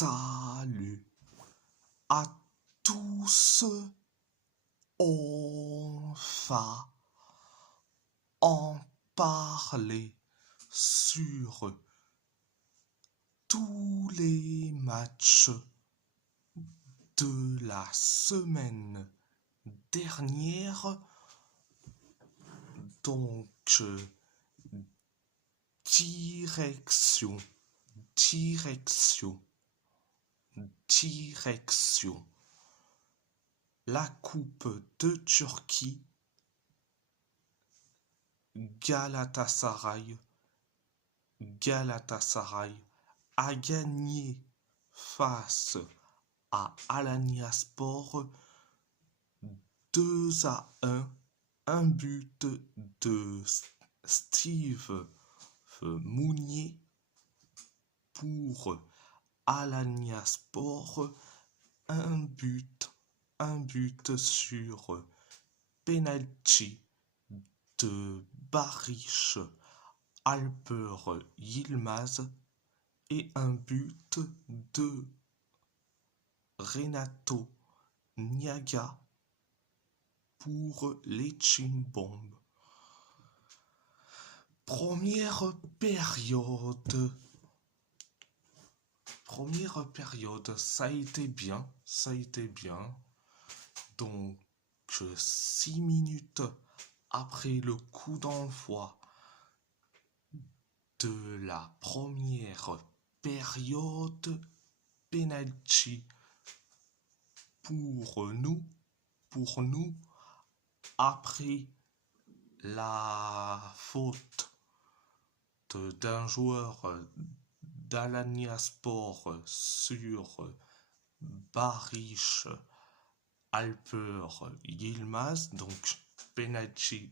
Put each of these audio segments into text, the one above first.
Salut à tous, on va en parler sur tous les matchs de la semaine dernière. Donc, direction, la Coupe de Turquie, Galatasaray a gagné face à Alanyaspor 2-1, un but de Steve Mounier pour Alanyaspor, un but sur penalty de Barış Alper Yilmaz et un but de Renato Niaga pour les Chimbomb. Première période, ça a été bien. Donc 6 minutes après le coup d'envoi de la première période, penalty pour nous, après la faute d'un joueur d'Alanyaspor sur Barış Alper Yilmaz, donc penalty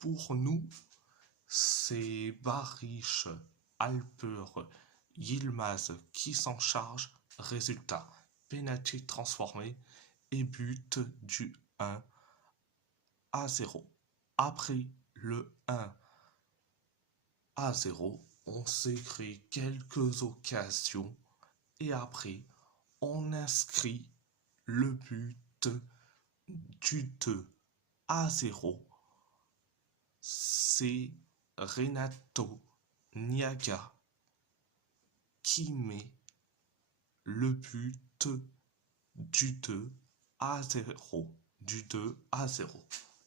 pour nous, c'est Barış Alper Yilmaz qui s'en charge. Résultat, penalty transformé et but du 1-0. Après le 1-0, on s'est créé quelques occasions et après on inscrit le but du 2-0. C'est Renato Niaga qui met le but du 2-0.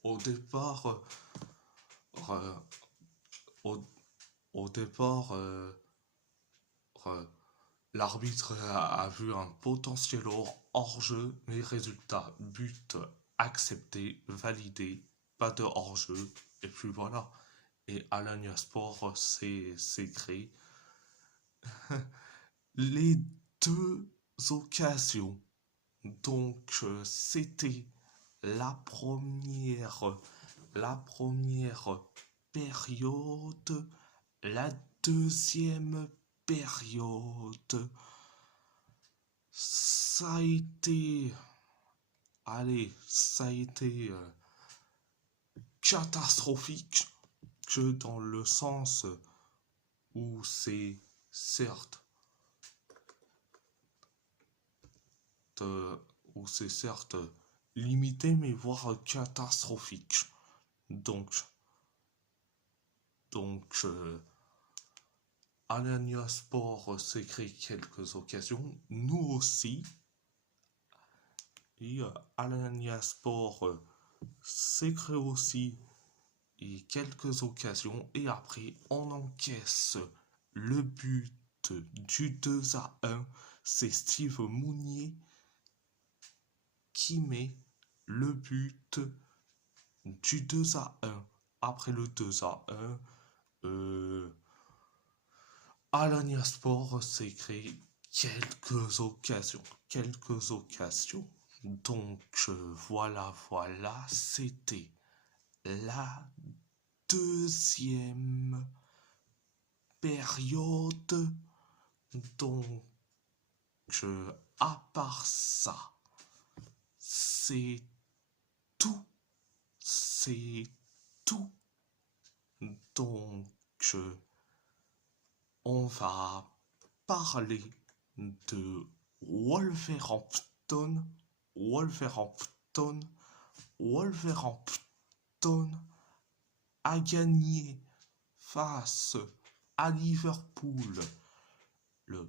Au départ, l'arbitre a vu un potentiel hors-jeu, mais résultat, but accepté, validé, pas de hors-jeu, et puis voilà. Et Alanyaspor s'est créé. Les deux occasions, donc c'était la première période, la deuxième période, ça a été catastrophique, que dans le sens où c'est certes limité, mais voire catastrophique. Donc Alanyaspor s'est créé quelques occasions, nous aussi. Et Alanyaspor s'est créé aussi et quelques occasions. Et après, on encaisse le but du 2-1. C'est Steve Mounier qui met le but du 2-1. Après le 2-1, Alanyaspor s'est créé quelques occasions. Donc voilà, c'était la deuxième période. Donc à part ça, c'est tout. Donc on va parler de Wolverhampton. Wolverhampton. Wolverhampton a gagné face à Liverpool le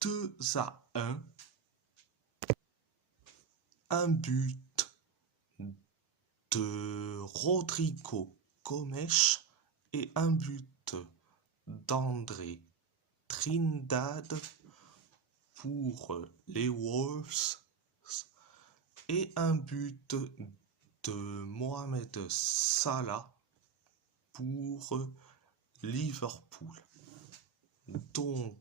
2-1. Un but de Rodrigo Gomes et un but d'André Trindade pour les Wolves et un but de Mohamed Salah pour Liverpool. Donc,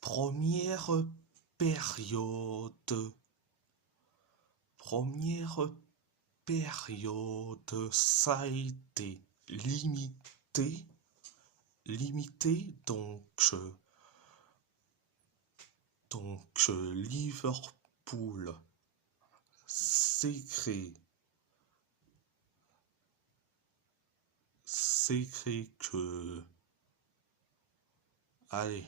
première période. Première période, ça a été limité. Donc Liverpool s'écrit que, allez,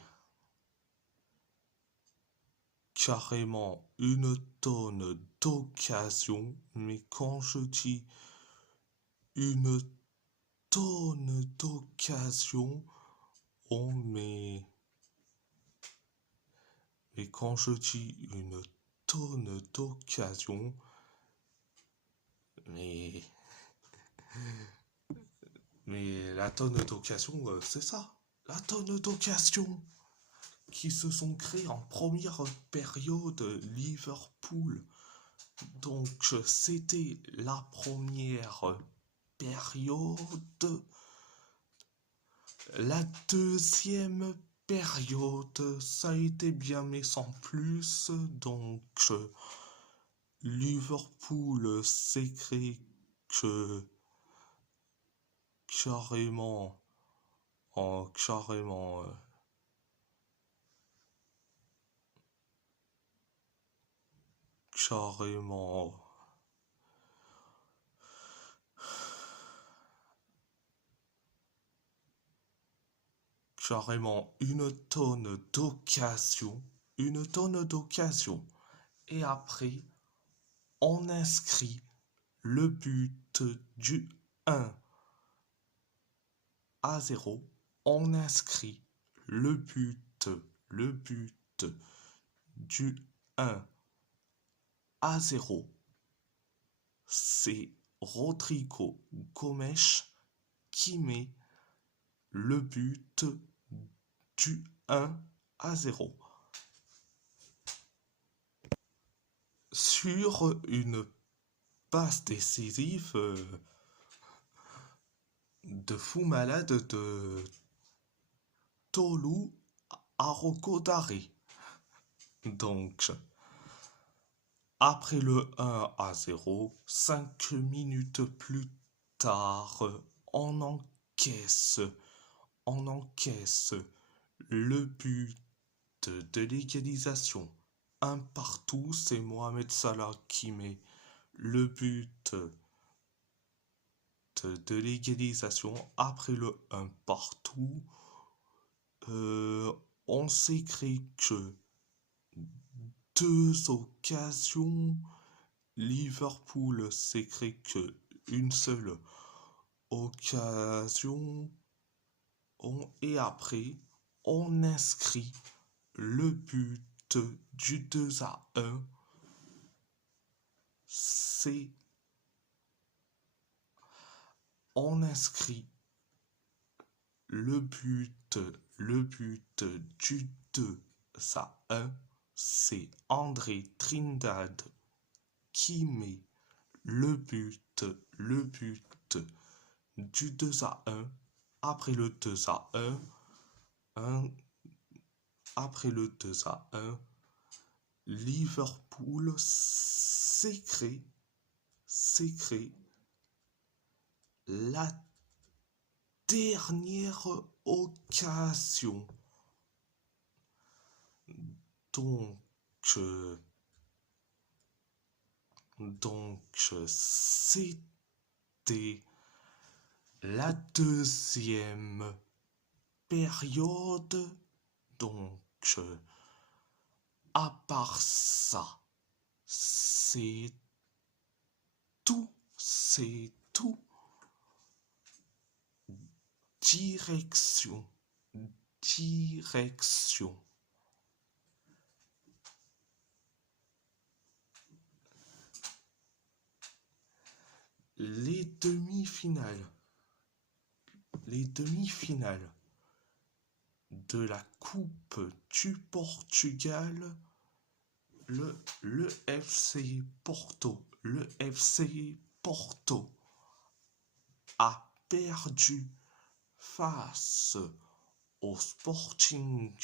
carrément une tonne d'occasions, mais quand je dis une tonne d'occasions, mais quand je dis une tonne d'occasions, mais la tonne d'occasions, c'est ça, la tonne d'occasions qui se sont créées en première période Liverpool. Donc c'était la première période. La deuxième période, ça a été bien mais sans plus. Donc Liverpool s'écrit que carrément une tonne d'occasion, et après on inscrit le but du 1-0, on inscrit le but du 1-0, c'est Rodrigo Gomes qui met le but du 1-0. Sur une passe décisive de fou malade de Tolu Arokodare. Donc, après le 1-0, 5 minutes plus tard, on encaisse le but de l'égalisation. Un partout, c'est Mohamed Salah qui met le but de l'égalisation. Après le 1 partout, on s'écrit que deux occasions. Liverpool s'écrit que une seule occasion. Et après, on inscrit le but du 2-1. On inscrit le but du 2-1. C'est André Trindade qui met le but du 2-1. Après le 2-1, Liverpool s'écrit la dernière occasion. Donc Donc, c'était la deuxième période. Donc, à part ça, c'est c'est tout. Direction, direction. Les demi-finales. Les demi-finales de la Coupe du Portugal, le FC Porto. Le FC Porto a perdu face au Sporting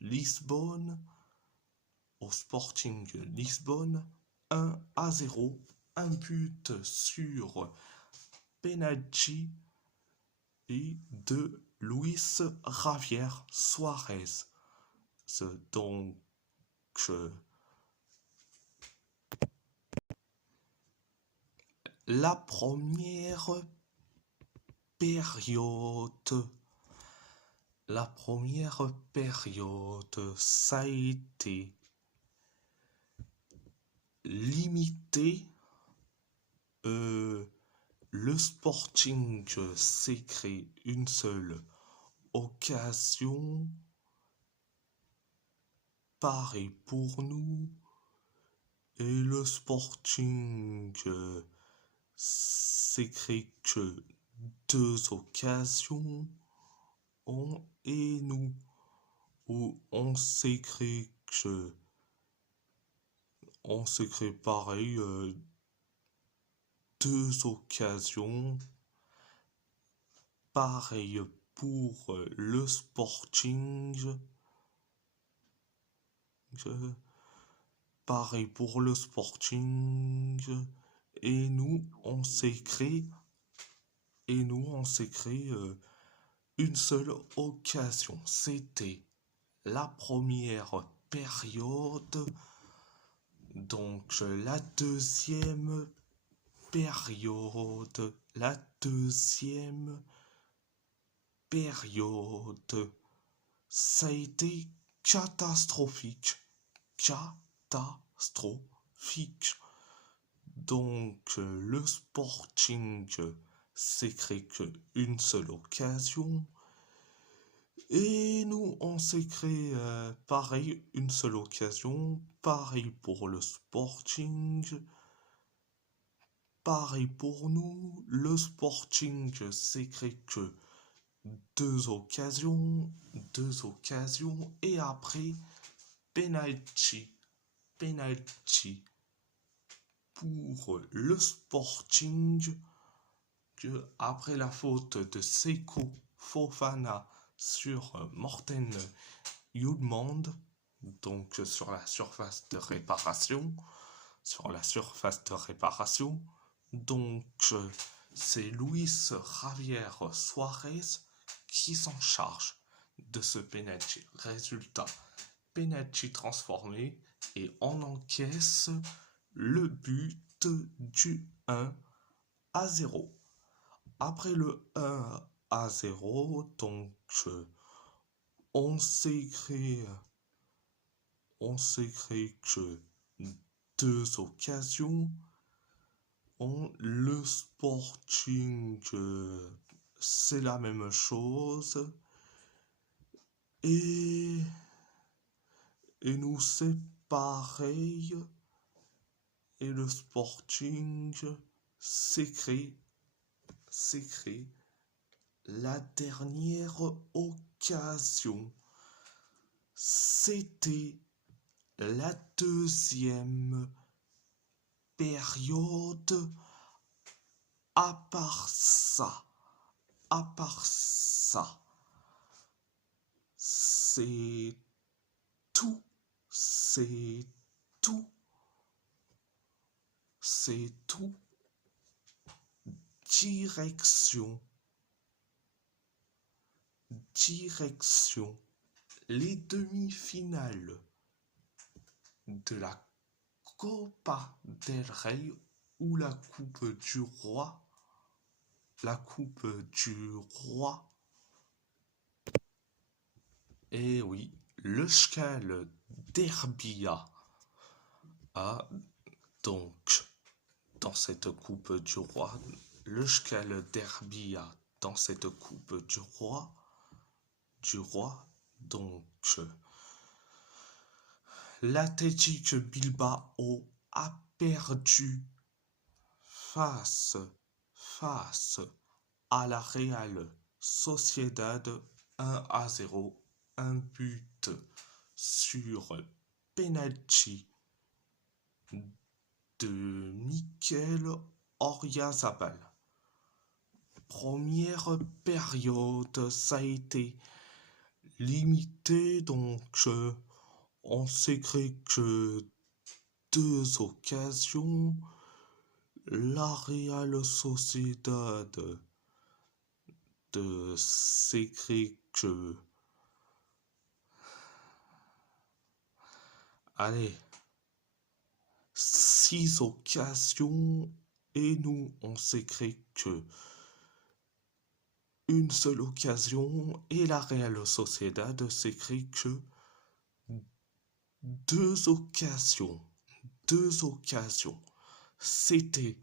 Lisbonne, 1-0, un but sur penalty et de Luis Javier Suarez. Donc, la première période, ça a été limité. Le Sporting s'est créé une seule occasion. Pareil pour nous. Et le Sporting s'est créé que 2 occasions. Et nous, on s'est créé pareil 2 occasions. Pareil pour le Sporting. Pareil pour le Sporting. Et nous, on s'est créé. Une seule occasion. C'était la première période. Donc la deuxième période. Ça a été catastrophique. Donc le Sporting s'est créé qu'une seule occasion. Et nous, on s'est créé pareil, une seule occasion. Pareil pour le Sporting. Pareil pour nous. Le Sporting s'est créé que 2 occasions. Et après, penalty pour le Sporting. Que après la faute de Seko Fofana sur Morten Hjulmand, donc sur la surface de réparation. Donc c'est Luis Javier Suarez qui s'en charge de ce penalty. Résultat, penalty transformé et on encaisse le but du 1-0. Après le 1-0, donc on s'est créé que 2 occasions. Le Sporting, c'est la même chose. Et nous, c'est pareil. Et le Sporting s'écrit la dernière occasion. C'était la deuxième période. À part ça, c'est tout. Direction. Les demi-finales de la Copa del Rey ou la Coupe du Roi. La Coupe du Roi. Et oui, l'Euskal Derbia a donc dans cette Coupe du Roi, l'Euskal Derbia dans cette Coupe du roi, donc l'Athletic Bilbao a perdu face à la Real Sociedad 1-0, un but sur penalty de Mikel Oyarzabal. Première période, ça a été limité, donc on s'est créé que 2 occasions. La Real Sociedad s'est créé que... Allez, 6 occasions et nous, on s'est créé que une seule occasion et la Real Sociedad s'est créé que 2 occasions. 2 occasions. C'était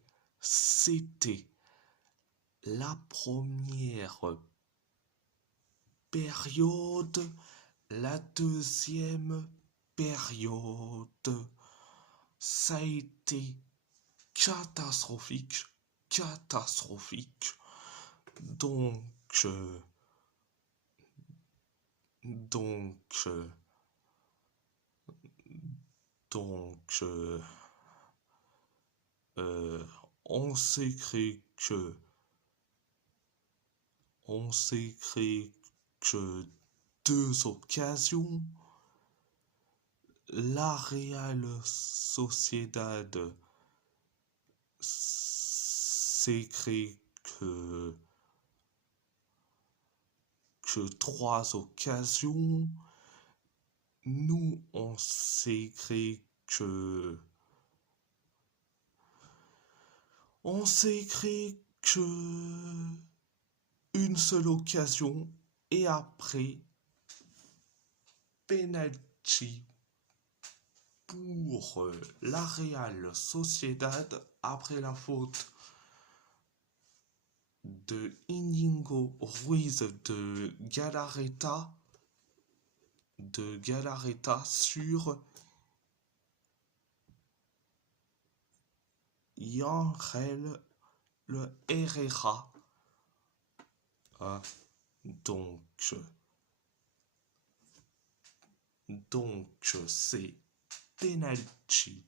la première période. La deuxième période, ça a été catastrophique. Donc, on s'est créé que 2 occasions. La Real Sociedad s'est créé que 3 occasions. Nous, on s'est créé que une seule occasion et après penalty pour la Real Sociedad après la faute de Íñigo Ruiz de Galarreta sur Yangel le Herrera. Donc c'est penalty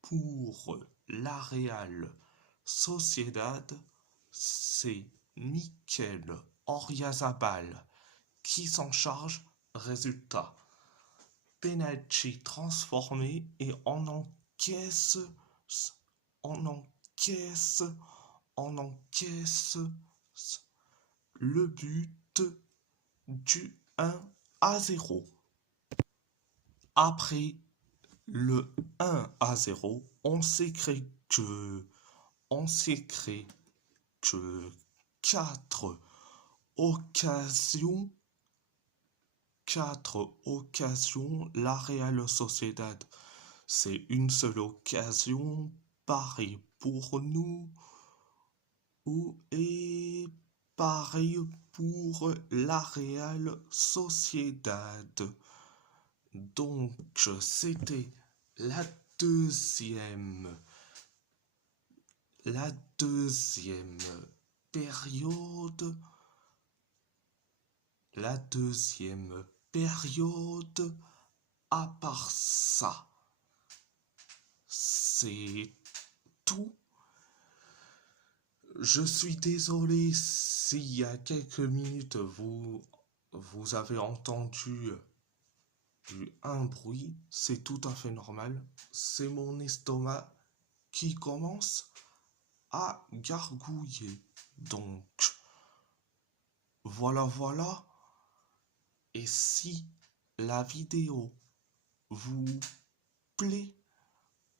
pour la Real Sociedad. C'est Mikel Oyarzabal qui s'en charge. Résultat, penalty transformé et on encaisse le but du 1-0. Après le 1-0, on s'est créé que 4 occasions. 4 occasions. La Real Sociedad, c'est une seule occasion. Pareil pour nous. Et pareil pour la Real Sociedad. Donc, c'était la deuxième période. La deuxième période. À part ça, c'est tout. Je suis désolé s'il y a quelques minutes vous avez entendu un bruit, c'est tout à fait normal. C'est mon estomac qui commence à gargouiller. Donc, voilà. Et si la vidéo vous plaît,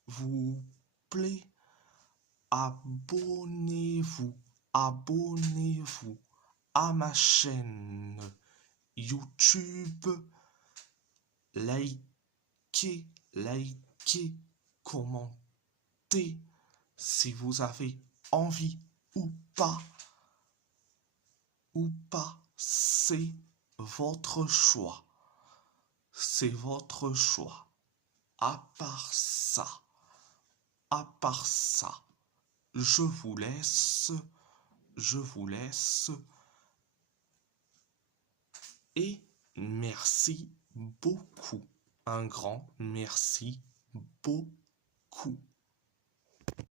vous plaît, abonnez-vous, abonnez-vous à ma chaîne YouTube, likez, likez, commentez si vous avez envie ou pas, c'est votre choix. C'est votre choix. À part ça, je vous laisse, et merci beaucoup. Un grand merci beaucoup.